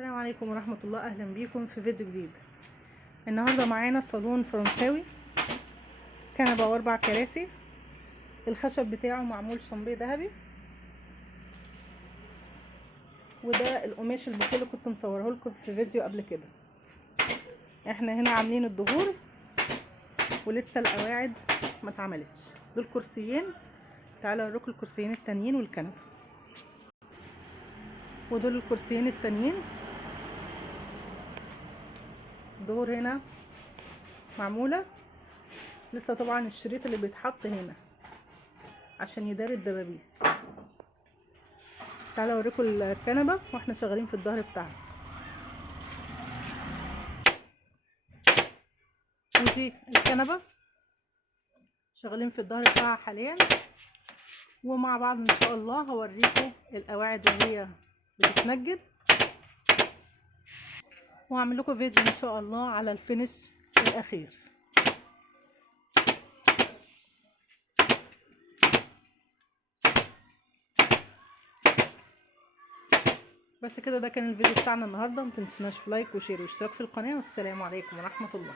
السلام عليكم ورحمة الله. اهلا بيكم في فيديو جديد. النهاردة معانا صالون فرنساوي، كنبة واربع كراسي. الخشب بتاعه معمول شامبيه ذهبي، وده القماش البوكيه اللي كنت مصوره لكم في فيديو قبل كده. احنا هنا عاملين الدهور ولسه القواعد ما اتعملتش. دول كرسيين، تعالوا اوريكم الكرسيين التانيين والكنبة. ودول الكرسيين التانيين. الدهور هنا معمولة لسه، طبعا الشريط اللي بيتحط هنا عشان يداري الدبابيس. تعالوا اوريكم الكنبه واحنا شغالين في الظهر بتاعها. ودي الكنبه شغالين في الظهر بتاعها حاليا، ومع بعض ان شاء الله هوريكم القواعد وهي بتتنجد، وهعمل لكم فيديو ان شاء الله على الفينش الاخير. بس كده، ده كان الفيديو بتاعنا النهارده. متنسوناش في لايك وشير واشتراك في القناه، والسلام عليكم ورحمه الله.